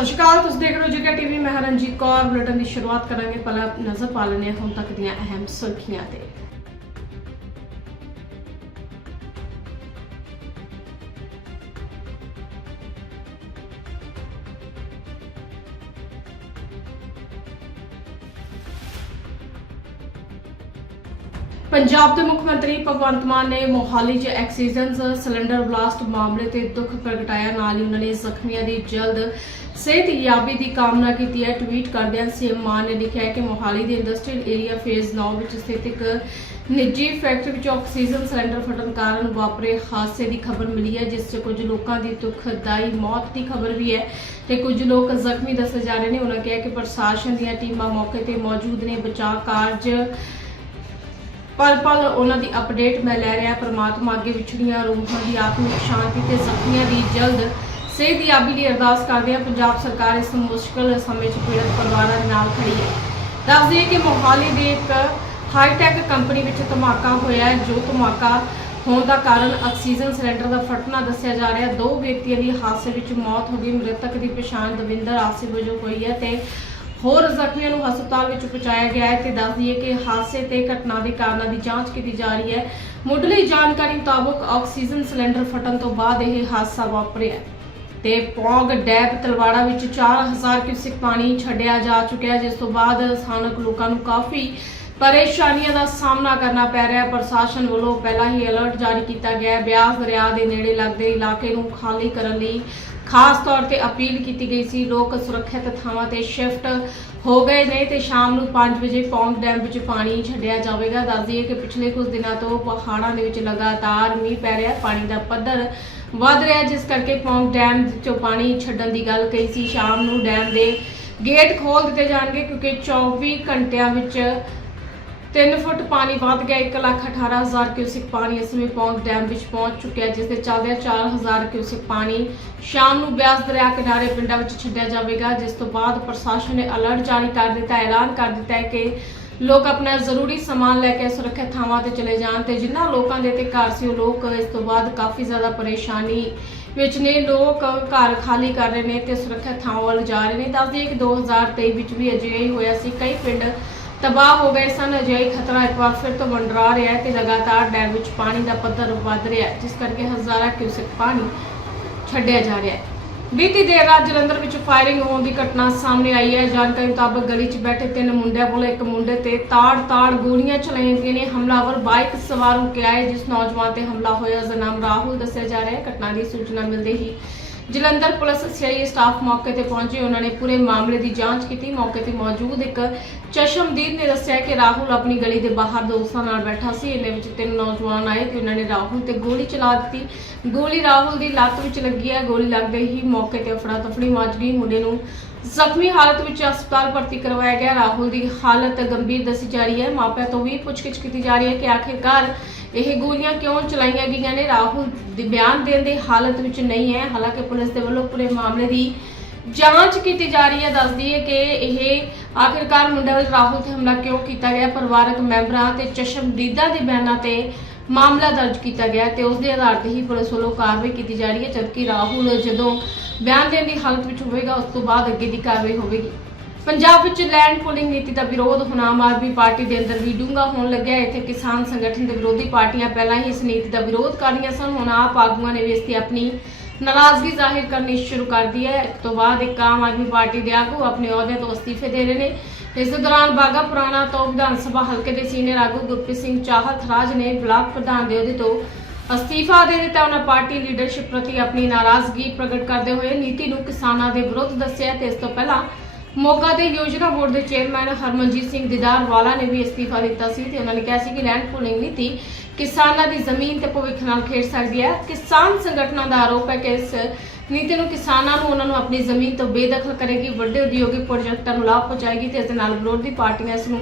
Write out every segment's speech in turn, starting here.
ਸਤਿ ਸ਼੍ਰੀ ਅਕਾਲ, ਤੁਸੀਂ ਦੇਖ ਰਹੇ ਹੋ ਜਗਾ ਟੀਵੀ, ਮੈਂ ਹਾਂ ਰਣਜੀਤ ਕੌਰ। ਬੁਲੇਟਿਨ ਦੀ ਸ਼ੁਰੂਆਤ ਕਰਾਂਗੇ। ਪਹਿਲਾਂ ਨਜ਼ਰ ਪਾ ਲੈਂਦੇ ਹਾਂ ਹੁਣ ਤੱਕ ਦੀਆਂ ਅਹਿਮ ਸੁਰਖੀਆਂ ਤੇ। ਪੰਜਾਬ ਦੇ ਮੁੱਖ ਮੰਤਰੀ ਭਗਵੰਤ ਮਾਨ ਨੇ ਮੋਹਾਲੀ 'ਚ ਆਕਸੀਜਨ ਸਿਲੰਡਰ ਬਲਾਸਟ ਮਾਮਲੇ ਤੇ ਦੁੱਖ ਪ੍ਰਗਟਾਇਆ। ਨਾਲ ਹੀ ਉਹਨਾਂ ਨੇ ਜ਼ਖਮੀਆਂ ਦੀ ਜਲਦ ਸਿਹਤਯਾਬੀ ਦੀ ਕਾਮਨਾ ਕੀਤੀ ਹੈ। ਟਵੀਟ ਕਰਦਿਆਂ ਸੀਐਮ ਮਾਨ ਨੇ ਲਿਖਿਆ ਹੈ ਕਿ ਮੋਹਾਲੀ ਦੇ ਇੰਡਸਟਰੀਅਲ ਏਰੀਆ ਫੇਜ਼ 9 ਵਿੱਚ ਸਥਿਤ ਇੱਕ ਨਿੱਜੀ ਫੈਕਟਰੀ ਵਿੱਚ ਆਕਸੀਜਨ ਸਿਲੰਡਰ ਫਟਣ ਕਾਰਨ ਵਾਪਰੇ ਹਾਦਸੇ ਦੀ ਖਬਰ ਮਿਲੀ ਹੈ, ਜਿਸ 'ਚ ਕੁਝ ਲੋਕਾਂ ਦੀ ਦੁਖਦਾਈ ਮੌਤ ਦੀ ਖਬਰ ਵੀ ਹੈ ਤੇ ਕੁਝ ਲੋਕ ਜ਼ਖਮੀ ਦੱਸੇ ਜਾ ਰਹੇ ਨੇ। ਉਹਨਾਂ ਕਿਹਾ ਕਿ ਪ੍ਰਸ਼ਾਸਨ ਦੀਆਂ ਟੀਮਾਂ ਮੌਕੇ ਤੇ ਮੌਜੂਦ ਨੇ। ਬਚਾਅ ਕਾਰਜ ਪਲ ਪਲ ਉਹਨਾਂ ਦੀ ਅਪਡੇਟ ਮੈਂ ਲੈ ਰਿਹਾ, ਪ੍ਰਮਾਤਮਾ ਅੱਗੇ ਵਿਛੜੀਆਂ ਰੂਹਾਂ ਦੀ ਆਤਮਿਕ ਸ਼ਾਂਤੀ ਤੇ ਜ਼ਖਮੀਆਂ ਦੀ ਜਲਦ ਸਿਹਤਯਾਬੀ ਦੀ ਅਰਦਾਸ ਕਰਦੇ ਹਾਂ। ਪੰਜਾਬ ਸਰਕਾਰ ਇਸ ਮੁਸ਼ਕਲ ਸਮੇਂ 'ਚ ਪੀੜਤ ਪਰਿਵਾਰਾਂ ਦੇ ਨਾਲ ਖੜੀ ਹੈ। ਦੱਸ ਦਈਏ ਕਿ ਮੋਹਾਲੀ ਦੇ ਇੱਕ ਹਾਈਟੈਕ ਕੰਪਨੀ ਵਿੱਚ ਧਮਾਕਾ ਹੋਇਆ ਹੈ, ਜੋ ਧਮਾਕਾ ਹੋਣ ਦਾ ਕਾਰਨ ਆਕਸੀਜਨ ਸਿਲੰਡਰ ਦਾ ਫਟਣਾ ਦੱਸਿਆ ਜਾ ਰਿਹਾ ਦੋ ਵਿਅਕਤੀਆਂ ਦੀ ਹਾਦਸੇ ਵਿੱਚ ਮੌਤ ਹੋ ਗਈ। ਮ੍ਰਿਤਕ ਦੀ ਪਛਾਣ ਦਵਿੰਦਰ ਆਸਿਫ ਵਜੋਂ ਹੋਈ ਹੈ ਤੇ ਹੋਰ ਜ਼ਖਮੀਆਂ ਨੂੰ ਹਸਪਤਾਲ ਵਿੱਚ ਪਹੁੰਚਾਇਆ ਗਿਆ ਹੈ ਤੇ ਦੱਸ ਦਈਏ ਕਿ ਹਾਦਸੇ ਤੇ ਘਟਨਾ ਦੇ ਕਾਰਨਾਂ ਦੀ ਜਾਂਚ ਕੀਤੀ ਜਾ ਰਹੀ ਹੈ। ਮੁੱਢਲੀ ਜਾਣਕਾਰੀ ਮੁਤਾਬਕ ਆਕਸੀਜਨ ਸਿਲੰਡਰ ਫਟਣ ਤੋਂ ਬਾਅਦ ਇਹ ਹਾਦਸਾ ਵਾਪਰਿਆ ਹੈ ਤੇ ਪੌਗ ਡੈਬ ਤਲਵਾੜਾ ਵਿੱਚ 4000 ਕਿਊਸਿਕ ਪਾਣੀ ਛੱਡਿਆ ਜਾ ਚੁੱਕਿਆ ਜਿਸ ਤੋਂ ਬਾਅਦ ਸਥਾਨਕ ਲੋਕਾਂ ਨੂੰ ਕਾਫੀ ਪਰੇਸ਼ਾਨੀਆਂ ਦਾ ਸਾਹਮਣਾ ਕਰਨਾ ਪੈ ਰਿਹਾ ਹੈ। ਪ੍ਰਸ਼ਾਸਨ ਵੱਲੋਂ ਪਹਿਲਾਂ ਹੀ ਅਲਰਟ ਜਾਰੀ ਕੀਤਾ ਗਿਆ ਹੈ। ਬਿਆਸ ਦਰਿਆ ਦੇ ਨੇੜੇ ਲੱਗਦੇ ਇਲਾਕੇ ਨੂੰ ਖਾਲੀ ਕਰਨ ਲਈ ਖਾਸ ਤੌਰ ਤੇ ਅਪੀਲ ਕੀਤੀ ਗਈ ਸੀ, ਲੋਕ ਸੁਰੱਖਿਅਤ ਥਾਵਾਂ ਤੇ ਸ਼ਿਫਟ ਹੋ ਗਏ ਨੇ ਤੇ ਸ਼ਾਮ ਨੂੰ 5 ਵਜੇ ਪੌਂਗ ਡੈਮ ਵਿੱਚ ਪਾਣੀ ਛੱਡਿਆ ਜਾਵੇਗਾ। ਦੱਸ ਦਈਏ ਕਿ ਪਿਛਲੇ ਕੁਝ ਦਿਨਾਂ ਤੋਂ ਪਹਾੜਾਂ ਦੇ ਵਿੱਚ ਲਗਾਤਾਰ ਮੀਂਹ ਪੈ ਰਿਹਾ, ਪਾਣੀ ਦਾ ਪੱਧਰ ਵੱਧ ਰਿਹਾ, ਜਿਸ ਕਰਕੇ ਪੌਂਗ ਡੈਮ ਚੋਂ ਪਾਣੀ ਛੱਡਣ ਦੀ ਗੱਲ ਕਹੀ ਸੀ। ਸ਼ਾਮ ਨੂੰ ਡੈਮ ਦੇ ਗੇਟ ਖੋਲ ਦਿੱਤੇ ਜਾਣਗੇ, ਕਿਉਂਕਿ 24 ਘੰਟਿਆਂ ਵਿੱਚ 3 ਫੁੱਟ ਪਾਣੀ ਵੱਧ ਗਿਆ 118000 ਕਿਊਸਿਕ ਪਾਣੀ ਇਸ ਸਮੇਂ ਪੌਂਗ ਡੈਮ ਵਿੱਚ ਪਹੁੰਚ ਚੁੱਕਿਆ ਜਿਸ ਦੇ ਚੱਲਦਿਆਂ 4000 ਕਿਊਸਿਕ ਪਾਣੀ ਸ਼ਾਮ ਨੂੰ ਬਿਆਸ ਦਰਿਆ ਕਿਨਾਰੇ ਪਿੰਡਾਂ ਵਿੱਚ ਛੱਡਿਆ ਜਾਵੇਗਾ, ਜਿਸ ਤੋਂ ਬਾਅਦ ਪ੍ਰਸ਼ਾਸਨ ਨੇ ਅਲਰਟ ਜਾਰੀ ਕਰ ਦਿੱਤਾ, ਐਲਾਨ ਕਰ ਦਿੱਤਾ ਹੈ ਕਿ ਲੋਕ ਆਪਣਾ ਜ਼ਰੂਰੀ ਸਮਾਨ ਲੈ ਕੇ ਸੁਰੱਖਿਅਤ ਥਾਵਾਂ ਤੇ ਚਲੇ ਜਾਣ ਤੇ ਜਿਨ੍ਹਾਂ ਲੋਕਾਂ ਦੇ ਤੇ ਘਰ ਸੀ, ਉਹ ਲੋਕ ਇਸ ਤੋਂ ਬਾਅਦ ਕਾਫੀ ਜ਼ਿਆਦਾ ਪਰੇਸ਼ਾਨੀ ਵਿੱਚ ਨੇ, ਲੋਕ ਘਰ ਖਾਲੀ ਕਰ ਰਹੇ ਨੇ ਤੇ ਸੁਰੱਖਿਅਤ ਥਾਵਾਂ ਵੱਲ ਜਾ ਰਹੇ ਨੇ। ਦੱਸਦੇ ਕਿ 2023 ਵਿੱਚ ਵੀ ਅਜਿਹਾ ਹੀ ਹੋਇਆ ਸੀ, ਕਈ ਪਿੰਡ ਤਬਾਹ ਹੋ ਗਏ ਸਨ, ਅਜਿਹੀ ਖਤਰਾ ਇੱਕ ਵਾਰ ਫਿਰ ਤੋਂ ਮੰਡਰਾ ਰਿਹਾ ਹੈ ਤੇ ਲਗਾਤਾਰ ਡੈਮ ਵਿੱਚ ਪਾਣੀ ਦਾ ਪੱਧਰ ਵੱਧ ਰਿਹਾ ਹੈ, ਜਿਸ ਕਰਕੇ ਹਜ਼ਾਰਾਂ ਕਿਊਸੈਕ ਪਾਣੀ ਛੱਡਿਆ ਜਾ ਰਿਹਾ ਹੈ। ਬੀਤੀ ਦੇਰ ਰਾਤ ਜਲੰਧਰ ਵਿੱਚ ਫਾਇਰਿੰਗ ਹੋਣ ਦੀ ਘਟਨਾ ਸਾਹਮਣੇ ਆਈ ਹੈ। ਜਾਣਕਾਰੀ ਮੁਤਾਬਕ ਗਲੀ 'ਚ ਬੈਠੇ ਤਿੰਨ ਮੁੰਡਿਆਂ ਵੱਲੋਂ ਇੱਕ ਮੁੰਡੇ ਤੇ ਤਾੜ-ਤਾੜ ਗੋਲੀਆਂ ਚਲਾਈਆਂ ਗਈਆਂ ਨੇ। ਹਮਲਾਵਰ ਬਾਈਕ ਸਵਾਰ ਨੂੰ ਕਿਹਾ ਹੈ, ਜਿਸ ਨੌਜਵਾਨ ਤੇ ਹਮਲਾ ਹੋਇਆ। ਉਸ ਦਾ ਨਾਮ ਰਾਹੁਲ ਦੱਸਿਆ ਜਾ ਰਿਹਾ ਹੈ। ਘਟਨਾ ਦੀ ਸੂਚਨਾ ਮਿਲਦੇ ਹੀ ਜਲੰਧਰ ਪੁਲਿਸ ਸੀਆਈਏ ਸਟਾਫ ਮੌਕੇ ਤੇ ਪਹੁੰਚੇ। ਉਹਨਾਂ ਨੇ ਪੂਰੇ ਮਾਮਲੇ ਦੀ ਜਾਂਚ ਕੀਤੀ। ਮੌਕੇ ਤੇ ਮੌਜੂਦ ਇੱਕ ਚਸ਼ਮਦੀਦ ਨੇ ਦੱਸਿਆ ਕਿ ਰਾਹੁਲ ਆਪਣੀ ਗਲੀ ਦੇ ਬਾਹਰ ਦੋਸਤਾਂ ਨਾਲ ਬੈਠਾ ਸੀ। ਇਹਨਾਂ ਵਿੱਚ ਤਿੰਨ ਨੌਜਵਾਨ ਆਏ ਤੇ ਉਹਨਾਂ ਨੇ ਰਾਹੁਲ ਤੇ ਗੋਲੀ ਚਲਾ ਦਿੱਤੀ। ਗੋਲੀ ਰਾਹੁਲ ਦੀ ਲੱਤ ਵਿੱਚ ਲੱਗੀ ਹੈ। ਗੋਲੀ ਲੱਗਦੇ ਹੀ ਮੌਕੇ ਤੇ ਅਫੜਾ ਤਫੜੀ ਮਚ ਗਈ। ਮੁੰਡੇ ਨੂੰ ਜ਼ਖਮੀ ਹਾਲਤ ਵਿੱਚ ਹਸਪਤਾਲ ਭਰਤੀ ਕਰਵਾਇਆ ਗਿਆ। ਰਾਹੁਲ ਦੀ ਹਾਲਤ ਗੰਭੀਰ ਦੱਸੀ ਜਾ ਰਹੀ ਹੈ। ਮਾਪਿਆਂ ਤੋਂ ਵੀ ਪੁੱਛਗਿੱਛ ਕੀਤੀ ਜਾ ਰਹੀ ਹੈ ਕਿ ਆਖਿਰਕਾਰ ਇਹ ਗੋਲੀਆਂ ਕਿਉਂ ਚਲਾਈਆਂ ਗਈਆਂ ਨੇ? ਰਾਹੁਲ ਦੀ ਬਿਆਨ ਦੇਣ ਦੀ ਹਾਲਤ ਵਿੱਚ ਨਹੀਂ ਹੈ। ਹਾਲਾਂਕਿ ਪੁਲਿਸ ਦੇ ਵੱਲੋਂ ਪੂਰੇ ਮਾਮਲੇ ਦੀ ਜਾਂਚ ਕੀਤੀ ਜਾ ਰਹੀ ਹੈ। ਦੱਸਦੀ ਹੈ ਕਿ ਇਹ ਆਖਿਰਕਾਰ ਮੁੰਡੇ ਵੱਲ ਰਾਹੁਲ ਤੇ ਹਮਲਾ ਕਿਉਂ ਕੀਤਾ ਗਿਆ? ਪਰਿਵਾਰਕ ਮੈਂਬਰਾਂ ਤੇ ਚਸ਼ਮਦੀਦਾਂ ਦੇ ਬਿਆਨਾਂ ਤੇ ਮਾਮਲਾ ਦਰਜ ਕੀਤਾ ਗਿਆ ਤੇ ਉਸ ਦੇ ਆਧਾਰ ਤੇ ਹੀ ਪੁਲਿਸ ਵੱਲੋਂ ਕਾਰਵਾਈ ਕੀਤੀ ਜਾ ਰਹੀ ਹੈ। ਜਦਕਿ ਰਾਹੁਲ ਜਦੋਂ ਬਿਆਨ ਦੇਣ ਦੀ ਹਾਲਤ ਵਿੱਚ ਹੋਵੇਗਾ, ਉਸ ਤੋਂ ਬਾਅਦ ਅੱਗੇ ਦੀ ਕਾਰਵਾਈ ਹੋਵੇਗੀ। ਪੰਜਾਬ ਵਿੱਚ ਲੈਂਡ ਪੂਲਿੰਗ ਨੀਤੀ ਦਾ ਵਿਰੋਧ ਹੁਣ ਆਮ ਆਦਮੀ ਪਾਰਟੀ ਦੇ ਅੰਦਰ ਵੀ ਡੂੰਘਾ ਹੋਣ ਲੱਗਿਆ ਇੱਥੇ ਕਿਸਾਨ ਸੰਗਠਨ ਦੇ ਵਿਰੋਧੀ ਪਾਰਟੀਆਂ ਪਹਿਲਾਂ ਹੀ ਇਸ ਨੀਤੀ ਦਾ ਵਿਰੋਧ ਕਰ ਰਹੀਆਂ ਸਨ। ਹੁਣ ਆਪ ਆਗੂਆਂ ਨੇ ਵੀ ਇਸ ਤੇ ਆਪਣੀ ਨਾਰਾਜ਼ਗੀ ਜ਼ਾਹਿਰ ਕਰਨੀ ਸ਼ੁਰੂ ਕਰ ਦਿੱਤੀ ਹੈ। ਇਸ ਤੋਂ ਬਾਅਦ ਇੱਕ ਆਮ ਆਦਮੀ ਪਾਰਟੀ ਦੇ ਆਗੂ ਆਪਣੇ ਅਹੁਦੇ ਤੋਂ ਅਸਤੀਫੇ ਦੇ ਰਹੇ ਨੇ। ਇਸ ਦੌਰਾਨ ਬਾਗਾ ਪੁਰਾਣਾ ਤੋਂ ਵਿਧਾਨ ਸਭਾ ਹਲਕੇ ਦੇ ਸੀਨੀਅਰ ਆਗੂ ਗੁਰਪ੍ਰੀਤ ਸਿੰਘ ਚਾਹਤ ਰਾਜ ਨੇ ਬਲਾਕ ਪ੍ਰਧਾਨ ਦੇ ਅਹੁਦੇ ਤੋਂ ਅਸਤੀਫਾ ਦੇ ਦਿੱਤਾ ਉਹਨਾਂ ਪਾਰਟੀ ਲੀਡਰਸ਼ਿਪ ਪ੍ਰਤੀ ਆਪਣੀ ਨਾਰਾਜ਼ਗੀ ਪ੍ਰਗਟ ਕਰਦੇ ਹੋਏ ਨੀਤੀ ਨੂੰ ਕਿਸਾਨਾਂ ਦੇ ਵਿਰੁੱਧ ਦੱਸਿਆ ਤੇ ਇਸ ਤੋਂ ਪਹਿਲਾਂ ਮੋਗਾ ਦੇ ਯੋਜਨਾ ਬੋਰਡ ਦੇ ਚੇਅਰਮੈਨ ਹਰਮਨਜੀਤ ਸਿੰਘ ਦੀਦਾਰਵਾਲਾ ਨੇ ਵੀ ਅਸਤੀਫਾ ਦਿੱਤਾ ਸੀ ਤੇ ਉਹਨਾਂ ਨੇ ਕਿਹਾ ਸੀ ਕਿ ਲੈਂਡ ਪੂਲਿੰਗ ਨੀਤੀ ਕਿਸਾਨਾਂ ਦੀ ਜ਼ਮੀਨ ਤੇ ਭਵਿੱਖ ਨਾਲ ਖੇਡ ਸਕਦੀ ਹੈ। ਕਿਸਾਨ ਸੰਗਠਨਾਂ ਦਾ ਆਰੋਪ ਹੈ ਕਿ ਇਸ ਨੀਤੀ ਨੂੰ ਕਿਸਾਨਾਂ ਨੂੰ ਉਹਨਾਂ ਨੂੰ ਆਪਣੀ ਜ਼ਮੀਨ ਤੋਂ ਬੇਦਖਲ ਕਰੇਗੀ, ਵੱਡੇ ਉਦਯੋਗਿਕ ਪ੍ਰੋਜੈਕਟਾਂ ਨੂੰ ਲਾਭ ਪਹੁੰਚਾਏਗੀ ਤੇ ਇਸ ਦੇ ਨਾਲ ਵਿਰੋਧੀ ਪਾਰਟੀਆਂ ਇਸ ਨੂੰ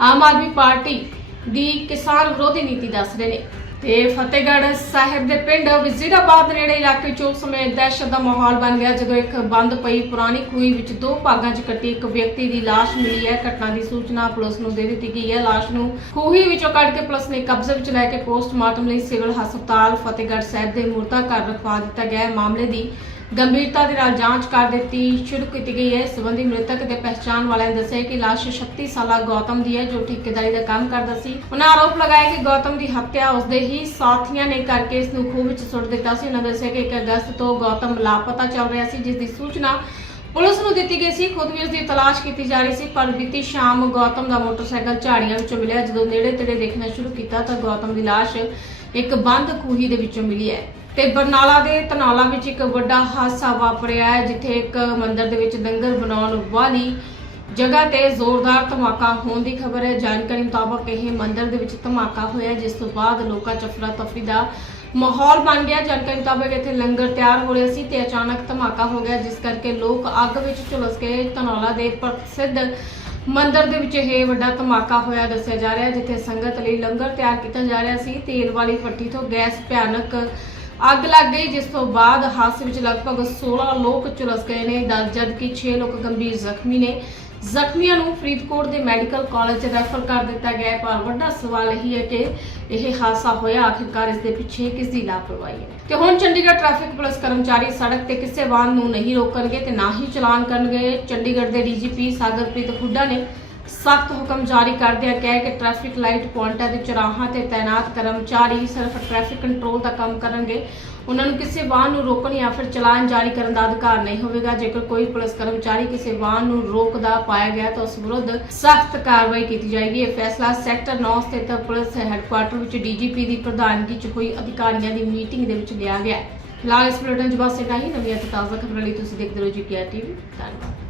ਆਮ ਆਦਮੀ ਪਾਰਟੀ ਦੀ ਕਿਸਾਨ ਵਿਰੋਧੀ ਨੀਤੀ ਦੱਸ ਰਹੇ ਨੇ। ਤੇ ਫਤਿਹਗੜ੍ਹ ਸਾਹਿਬ ਦੇ ਪਿੰਡ ਵਜ਼ੀਰਾਬਾਦ ਨੇੜੇ ਇਲਾਕੇ 'ਚ ਸਮੇਂ ਦਹਿਸ਼ਤ ਦਾ ਮਾਹੌਲ ਬਣ ਗਿਆ, ਜਦੋਂ ਇੱਕ ਬੰਦ ਪਈ ਪੁਰਾਣੀ ਖੂਹੀ ਵਿੱਚ ਦੋ ਭਾਗਾਂ 'ਚ ਕੱਟੀ ਇੱਕ ਵਿਅਕਤੀ ਦੀ ਲਾਸ਼ ਮਿਲੀ। ਹੈ ਘਟਨਾ ਦੀ ਸੂਚਨਾ ਪੁਲਿਸ ਨੂੰ ਦੇ ਦਿੱਤੀ ਗਈ ਹੈ। ਲਾਸ਼ ਨੂੰ ਖੂਹੀ ਵਿੱਚੋਂ ਕੱਢ ਕੇ ਪੁਲਿਸ ਨੇ ਕਬਜ਼ੇ ਵਿੱਚ ਲੈ ਕੇ ਪੋਸਟਮਾਰਟਮ ਲਈ ਸਿਵਲ ਹਸਪਤਾਲ ਫਤਿਹਗੜ੍ਹ ਸਾਹਿਬ ਦੇ ਮੁਰਦਾ ਘਰ ਰਖਵਾ ਦਿੱਤਾ ਗਿਆ। ਹੈ ਮਾਮਲੇ ਦੀ ਗੰਭੀਰਤਾ ਦੇ ਨਾਲ ਜਾਂਚ ਕਰ ਦਿੱਤੀ, ਸ਼ੁਰੂ ਕੀਤੀ ਗਈ ਹੈ। ਇਸ ਮ੍ਰਿਤਕ ਦੇ ਪਹਿਚਾਣ ਵਾਲਿਆਂ ਨੇ ਦੱਸਿਆ ਕਿ ਲਾਸ਼ 36 ਸਾਲਾ ਗੌਤਮ ਦੀ ਹੈ, ਜੋ ਠੇਕੇਦਾਰੀ ਦਾ ਕੰਮ ਕਰਦਾ ਸੀ। ਉਹਨਾਂ ਆਰੋਪ ਲਗਾਇਆ ਕਿ ਗੌਤਮ ਦੀ ਹੱਤਿਆ ਉਸਦੇ ਹੀ ਸਾਥੀਆਂ ਨੇ ਕਰਕੇ ਇਸ ਨੂੰ ਖੂਹ ਵਿੱਚ ਸੁੱਟ ਦਿੱਤਾ ਸੀ। ਉਹਨਾਂ ਦੱਸਿਆ ਕਿ 1 ਅਗਸਤ ਤੋਂ ਗੌਤਮ ਲਾਪਤਾ ਚੱਲ ਰਿਹਾ ਸੀ ਜਿਸ ਦੀ ਸੂਚਨਾ ਪੁਲਿਸ ਨੂੰ ਦਿੱਤੀ ਗਈ ਸੀ। ਖੁਦ ਵੀ ਉਸ ਦੀ ਤਲਾਸ਼ ਕੀਤੀ ਜਾ ਰਹੀ ਸੀ, ਪਰ ਬੀਤੀ ਸ਼ਾਮ ਗੌਤਮ ਦਾ ਮੋਟਰਸਾਈਕਲ ਝਾੜੀਆਂ ਵਿੱਚੋਂ ਮਿਲਿਆ। ਜਦੋਂ ਨੇੜੇ ਤੇੜੇ ਦੇਖਣਾ ਸ਼ੁਰੂ ਕੀਤਾ ਤਾਂ ਗੌਤਮ ਦੀ ਲਾਸ਼ ਇੱਕ ਬੰਦ ਖੂਹੀ ਦੇ ਵਿੱਚੋਂ ਮਿਲੀ ਹੈ। ਤੇ ਬਰਨਾਲਾ ਦੇ ਤਨਾਲਾ ਵਿੱਚ ਇੱਕ ਵੱਡਾ ਹਾਦਸਾ ਵਾਪਰਿਆ ਹੈ, ਜਿੱਥੇ ਇੱਕ ਮੰਦਿਰ ਦੇ ਵਿੱਚ ਲੰਗਰ ਬਣਾਉਣ ਵਾਲੀ ਜਗ੍ਹਾ ਤੇ ਜ਼ੋਰਦਾਰ ਧਮਾਕਾ ਹੋਣ ਦੀ ਖਬਰ ਹੈ। ਜਾਣਕਾਰੀ ਮੁਤਾਬਕ ਇਹ ਮੰਦਿਰ ਦੇ ਵਿੱਚ ਧਮਾਕਾ ਹੋਇਆ ਜਿਸ ਤੋਂ ਬਾਅਦ ਲੋਕਾਂ 'ਚ ਅਫਰਾ ਤਫਰੀ ਦਾ ਮਾਹੌਲ ਬਣ ਗਿਆ। ਜਾਣਕਾਰੀ ਮੁਤਾਬਕ ਇੱਥੇ ਲੰਗਰ ਤਿਆਰ ਹੋ ਰਿਹਾ ਸੀ ਤੇ ਅਚਾਨਕ ਧਮਾਕਾ ਹੋ ਗਿਆ, ਜਿਸ ਕਰਕੇ ਲੋਕ ਅੱਗ ਵਿੱਚ ਝੁਲਸ ਗਏ। ਧਨੌਲਾ ਦੇ ਪ੍ਰਸਿੱਧ ਮੰਦਰ ਦੇ ਵਿੱਚ ਇਹ ਵੱਡਾ ਧਮਾਕਾ ਹੋਇਆ, ਦੱਸਿਆ ਜਾ ਰਿਹਾ ਹੈ ਜਿੱਥੇ ਸੰਗਤ ਲਈ ਲੰਗਰ ਤਿਆਰ ਕੀਤਾ ਜਾ ਰਿਹਾ ਸੀ। ਤੇਲ ਵਾਲੀ ਭੱਠੀ ਤੋਂ ਗੈਸ ਭਿਆਨਕ ਅੱਗ ਲੱਗ ਗਈ, ਜਿਸ ਤੋਂ ਬਾਅਦ ਹਾਦਸੇ ਵਿੱਚ ਲਗਭਗ 16 ਲੋਕ ਝੁਲਸ ਗਏ ਨੇ। ਦ- ਜਦਕਿ 6 ਲੋਕ ਗੰਭੀਰ ਜ਼ਖਮੀ ਨੇ। ਜ਼ਖਮੀਆਂ ਨੂੰ ਫਰੀਦਕੋਟ ਦੇ ਮੈਡੀਕਲ ਕਾਲਜ 'ਚ ਰੈਫਰ ਕਰ ਦਿੱਤਾ ਗਿਆ ਹੈ। ਪਰ ਵੱਡਾ ਸਵਾਲ ਇਹ ਹੈ ਕਿ ਇਹ ਹਾਦਸਾ ਹੋਇਆ, ਆਖਿਰਕਾਰ ਇਸ ਦੇ ਪਿੱਛੇ ਕਿਸ ਦੀ ਲਾਪਰਵਾਹੀ ਹੈ? ਤੇ ਹੁਣ ਚੰਡੀਗੜ੍ਹ ਟ੍ਰੈਫਿਕ ਪੁਲਿਸ ਕਰਮਚਾਰੀ ਸੜਕ ਤੇ ਕਿਸੇ ਵਾਹਨ ਨੂੰ ਨਹੀਂ ਰੋਕਣਗੇ ਤੇ ਨਾ ਹੀ ਚਲਾਨ ਕਰਨਗੇ। ਚੰਡੀਗੜ੍ਹ ਦੇ ਡੀਜੀਪੀ ਸਾਗਰਪ੍ਰੀਤ ਹੁੱਡਾ ਨੇ ਸਖਤ ਹੁਕਮ ਜਾਰੀ ਕਰਦਿਆਂ ਕਿਹਾ ਕਿ ਟ੍ਰੈਫਿਕ ਲਾਈਟ ਪੁਆਇੰਟਾਂ ਦੇ ਚੌਰਾਹਾਂ ਤੇ ਤਾਇਨਾਤ ਕਰਮਚਾਰੀ ਸਿਰਫ ਟ੍ਰੈਫਿਕ ਕੰਟਰੋਲ ਦਾ ਕੰਮ ਕਰਨਗੇ। ਉਹਨਾਂ ਨੂੰ ਕਿਸੇ ਵਾਹਨ ਨੂੰ ਰੋਕਣ ਜਾਂ ਫਿਰ ਚਲਾਨ ਜਾਰੀ ਕਰਨ ਦਾ ਅਧਿਕਾਰ ਨਹੀਂ ਹੋਵੇਗਾ। ਜੇਕਰ ਕੋਈ ਪੁਲਿਸ ਕਰਮਚਾਰੀ ਕਿਸੇ ਵਾਹਨ ਨੂੰ ਰੋਕਦਾ ਪਾਇਆ ਗਿਆ ਤਾਂ ਉਸ ਵਿਰੁੱਧ ਸਖਤ ਕਾਰਵਾਈ ਕੀਤੀ ਜਾਏਗੀ। ਇਹ ਫੈਸਲਾ ਸੈਕਟਰ 9 ਸਥਿਤ ਪੁਲਿਸ ਹੈੱਡਕੁਆਰਟਰ ਵਿੱਚ ਡੀਜੀਪੀ ਦੀ ਪ੍ਰਧਾਨਗੀ 'ਚ ਹੋਈ। ਅਧਿਕਾਰੀਆਂ ਦੀ ਮੀਟਿੰਗ ਦੇ ਵਿੱਚ ਲਿਆ ਗਿਆ। ਫਿਲਹਾਲ ਇਸ ਬੁਲੇਟਿਨ 'ਚ ਬਸ ਇੰਨਾ ਹੀ। ਨਵੀਆਂ ਤੇ ਤਾਜ਼ਾ ਖਬਰਾਂ ਲਈ ਤੁਸੀਂ ਦੇਖਦੇ ਰਹੋ ਜੀ ਟੀਵੀ ਧੰਨਵਾਦ।